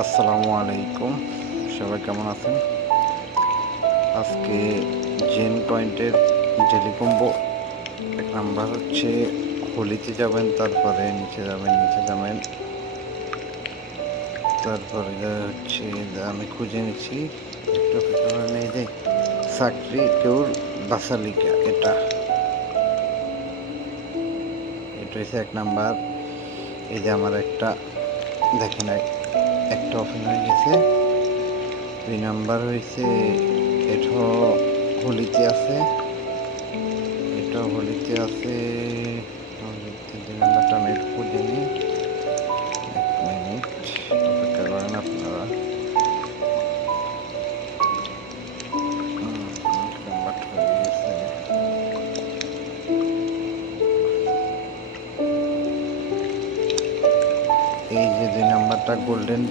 আসসালামু আলাইকুম, সবাই কেমন আছেন? আজকে জেন পয়েন্টের ডেলি কম্বো এক নাম্বার হচ্ছে হোলিতে যাবেন, তারপরে নিচে যাবেন, তারপরে হচ্ছে আমি খুঁজে নিচ্ছি একটা কারণে এই যে চাকরি কেউর বাসালিকা, এটা হচ্ছে এক নাম্বার। এই যে আমার একটা দেখেন একটা ওপেন হয়ে গেছে। 2 নাম্বার হয়েছে এটা হোলিতে আছে, এটা হোলিতে আছে। 2 নাম্বারটা আমি একটু খুঁজে নিই, 1 মিনিট অপেক্ষা করেন আপনারা। নাম্বারটা হয়ে গেছে, এই যে 2 নাম্বারটা গোল্ডেন